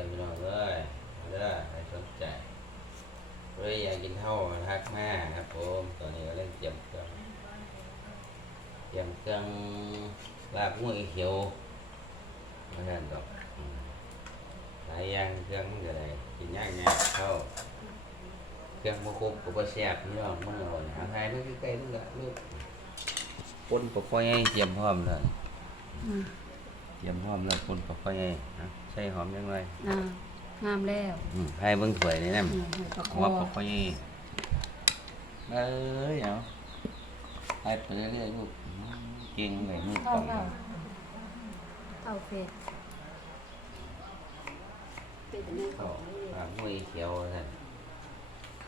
เลยพี่น้องเอ้ยเด้อใครสนใจเฮ้ยอยากกินเท่าทักมาครับผมตอนนี้ก็เล่นเตรียมเครื่องเตรียมเครื่องลาบหัวอีเขียวมาดันดอกหลายอย่างเครื่องมันก็ได้กินยากไงเข้าเครื่องบ่ครบก็บ่แซ่บพี่น้องมันอร่อยหาทายนึกใกล้ๆนึกละลูกปนปลาคอยให้เตรียมพร้อมแล้วอืม เตรียมพร้อมแล้วปนปลาคอยให้นะใส่หอมยังไงอ่างามแล้วอืมให้เบิ่งถ้วยนี่นะอืมหอยปลาคว่าอปกติเอ้ยเอาไปไปเรื่อยๆลูกอืมเก่งเลยลูกเต้าเต้าเต้าเฟสเป็นอันนี้เข้าปากห้วยเขียวท่าน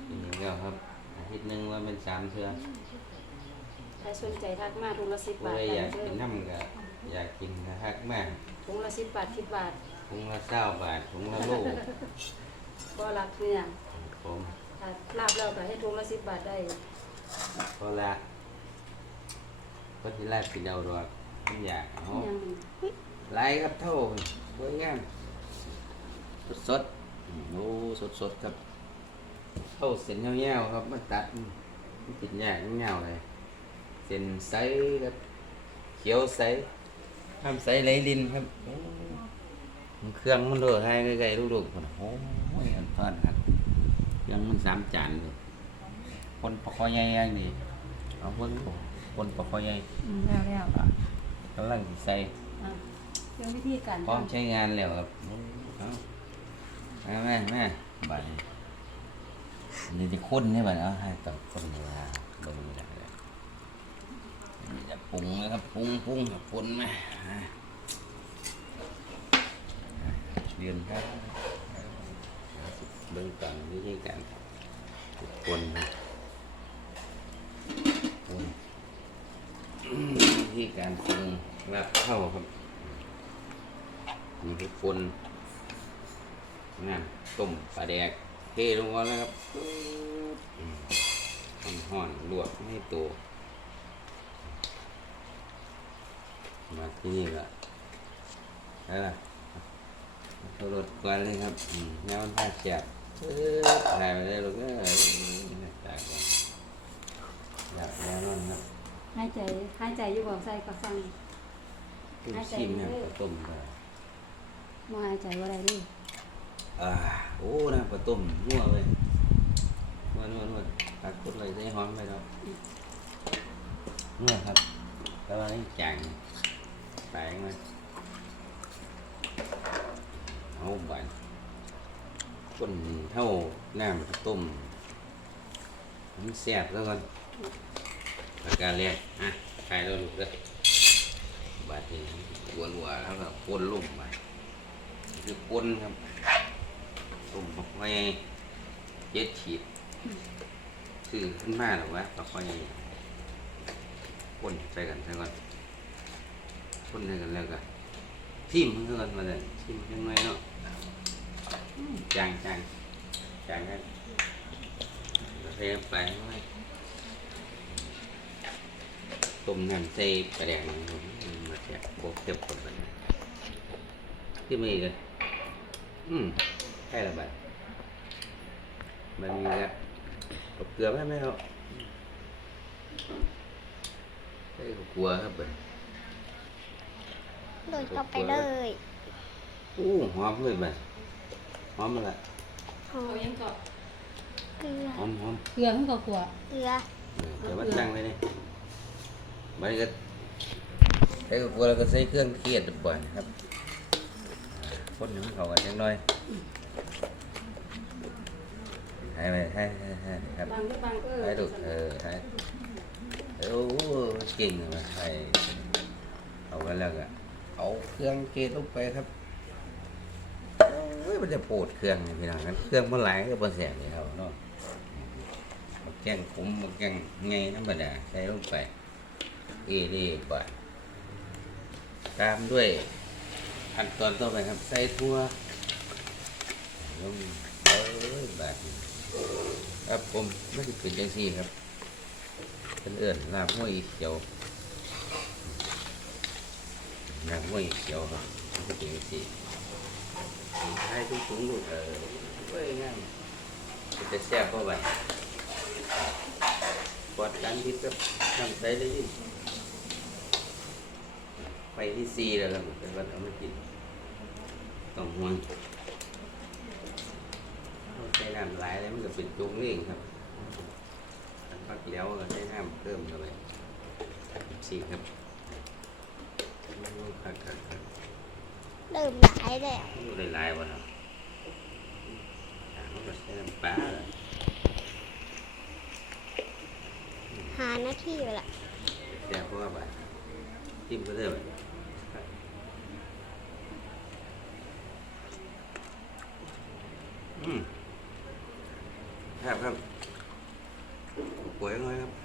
เป็นอย่างเดียวครับอาทิตย์หนึงว่าเป็นสามเทื่อ ถ้าสนใจทักมาถุงละสิบบาผู้ทใดอยากเด้กินน้ำก็อยากกินนะฮักมากถุงละสิบบาทสิบบาทถุงละเก้าบาทถุงละโลก็รักเนี่ยผมถ้าลาบแล้วก็ให้ถุงละสิบบาทได้ก็ละก็ที่แรกกินเอาดอกไม่อยากเอายังไล่ครับเท่าสวยงามสดสดๆอืมโอ้สดสดๆครับเท่าเส้นเงี้ยวๆครับมันตัดมันติดยากเงี้ยวๆเลย เส้นใสครับ เขียวใสทำใสไหลลินครับโอ้มันเครื่องมันเด้อให้ใกล้ๆลูกๆคนโอ้ยอันตอนครับเครื่องมันสามจานเลยคนปลาคอใหญ่อย่างนี้เอาเพิ่งคนปลาคอใหญ่อืมแล้วแล้วอะกำลังสิใส่อะเรื่องวิธีการพร้อมทำใช้งานแล้วครับเอาเอาแม่แม่บัดนี้อันนี่จะข้นใช่ไหมเอาให้ต้องข้นเวลาเบิ่งนี่แหละนี่จะ ปรุงนะครับปรุงปรุงปรุงมาอะเรียนครับเบิ่งก่อนวิธีการปุ่นะปรุงอืมวิธีการปรุงรับเข้าครับมีทุกคนนั่นต้มปลาแดกเทลงไปแล้วครับอืมห่อนลวกให้ตัว มาที่นี่ละแล้วล่ะเอารถกวนเลยครับอืมแนวมันพาเสียบเออถ่ายไปได้ลูกเอ้ยตายก่อนอยากแน่นอนครับหายใจหายใจอยู่บ่ใส่ก็สั่งขึ้นชิมเนี่ยข้าวต้มก็บ่หายใจบ่ได้เลยอ่าโอ้นะปลาต้มนัวเลยนัวนัวนัวตักคนเลยใส่หอมไปแล้วนัวครับแต่ว่านี่จาง แปลงมาเอาบานคนเท่าน้ำข้าวต้มมันแซ่บแล้วกันประการแรกอะใครเราลูกเลยบาดนี้วัวแล้วก็คนลุ่มไปคือคนครับตุ่มไว้เย็ดฉีดคือขึ้นมาหรือวะปักไว้คนใส่กันใส่ก่อน คนใส่กันแล้วก็ทิมมันกันมาเลยทิมยังไงเนาะจางจางจางกันแล้วเทไปไว้ต้มน้ำใส่กระแดงนะครับอืมาแช่โบกเก็บคนไปที่ไม่เลยอืมใช่ละบัดมันมีและกบเกลือไหมไม่เอาใช่กบกลือครับบัด โดดเข้าไปเลยอู้หอมเลยบัดหอมมาละหอมเอายังก็เกลือหอมหอมเกลือมันก็ขัวเกลือเออเดี๋ยวมันตั้งไว้นี่มันก็ใช้กบเกลือแล้วก็ใส่เครื่องเคียดบ่อยครับคนหนึ่งเขากันจังน้อยให้ไปให้ให้ให้ครับบางก็บางเออให้ดูเออให้โอ้เก่งเลยให้เอาไปแล้วก็ เอาเครื่องเกลงไปครับเอ้ยมันจะโปดเครื่องนี่พี่น้องกันเครื่องมันหลายก็บ่แสบเลยครับเนาะเอาแกงขมเอาแกงไงธรรมดาใส่ลงไปเอเดีบาทตามด้วยขั้นตอนต่อไปครับใส่ทั่วลงเอ้ยบาทนี้ครับผมไม่ได้เป็นจังซี่ครับเป็นเอื่นลาบห้วยเขียว ลาบห้วยเขียวครับไม่ได้เป็นจังซี่ให้ทุกถุงลูกเออเว้ยงามมันจะแซ่บเข้าไปปลอดการพิษก็ทำใส่ได้ยิ่งไปที่ซีแล้วครับเป็นวันเอามากินต้องห่วงเอาใส่น้ำหลายแล้วมันก็เป็นจุ้งนี่เองครับพักแล้วก็ใส่น้ำเพิ่มเข้าไปสี่ครับ ครับครับครับเริ่มหลายแล้วโอ้ได้หลายวันครับอ่ามันก็ใส่น้ำปลาแล้วหาหน้าที่ไปละแซ่บเพราะว่าแบบจิ้มก็ได้แบบอืมครับครับกล้วยน้อยครับ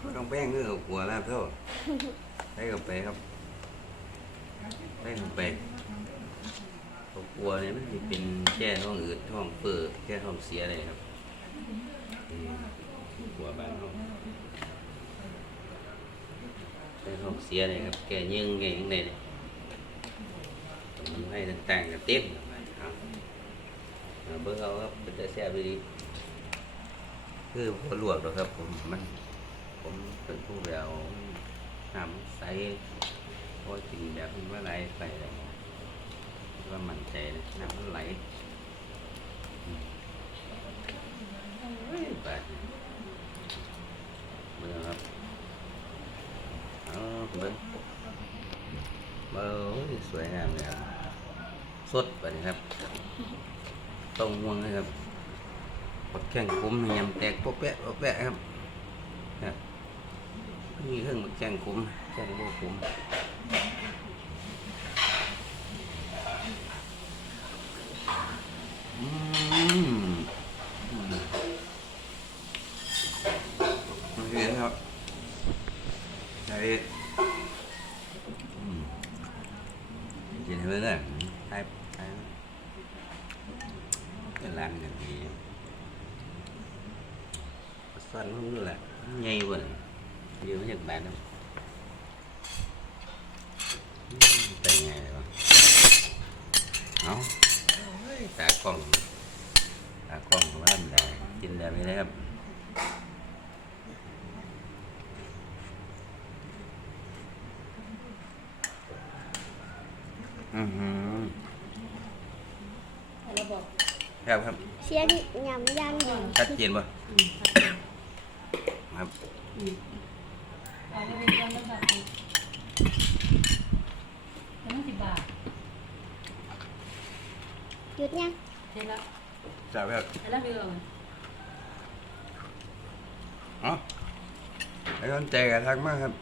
ไม่ต้องแป้งเนื้อกับกลัวแล้วเท่าใส่กับไปครับใส่กับไปข้ากลัวเนี่ยมันจะเป็นแค่ท้องอืดท้องเฟ้อแค่ท้องเสียเลยครับอืมกลัวบ้านเราเป็นของเสียเลยครับ แกยิงแกยิงเลยเนี่ยมันให้ต่างๆกับเต็มครับเอาเบอร์เอาครับเป็นแต่แซ่บดีคือพอลวกหรอกครับผมมัน ผมเป็นผู้แบบน้ำใสพอกินแบบมันว่าไหลไปเลยว่ามันใจนะน้ำมันไหลไปเบอร์ครับเออเบิ้งเบิ้งสวยงามเลยครับสดไปเลยครับต้มม่วงเลยครับปดแข้งคุ้มยำแตกโป๊ะแปะโป๊ะแปะครับ มีเครื่องบักแข้งคุมแข้งโบคุ้มอืมอืมโอเครับใช้อืมกินให้เพื่อนๆใช้ใช้เป็นร้านอย่างนี้สั้นรู้แหละใหญ่กว่า ยอะมาจากบ้านนะอืมเป็นไงเลยวะเอาตากล้องตากล้องว่ามันได้กินแบบนี้นะครับอือหือเราบอกครับครับเสียงยำย่างดีชัดเจนป่ะอืมครับอืม เอาไปเป็นวันละบาทเองแล้วมันสิบบาทหยุดยังเท่าละจับครับเท่าละเดียวอ๋อไอ้คนแจกทักมากครับ